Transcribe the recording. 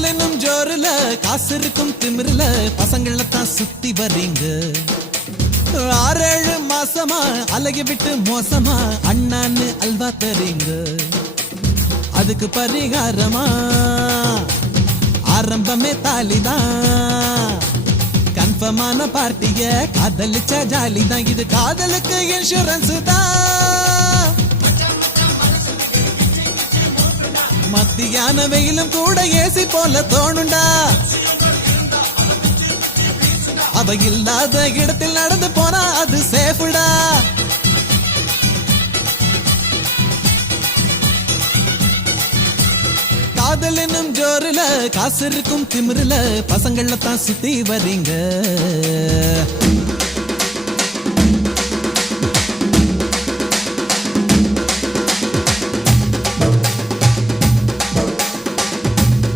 காதல் என்னும் ஜோருல காசு இருக்கும் திமிருல பசங்கள தான் சுத்தி வரீங்க 6-7 மாசமா அழகி விட்டு மோசமா அண்ணான்னு அல்வா தரீங்க அதுக்கு பரிகாரமா ஆரம்பமே தாலிதான் கன்ஃபர்மான பார்ட்டிய காதலிச்ச ஜாலிதான் இது காதலுக்கு இன்சூரன்ஸ் தான் மத்தியான வெயிலும் கூட ஏசி போல தோணுண்டா அவ இல்லாத இடத்தில் நடந்து போனா அது சேஃபுடா காதல் என்னும் ஜோருல காசு இருக்கும் திமிருல பசங்கள தான் சுத்தி வரீங்க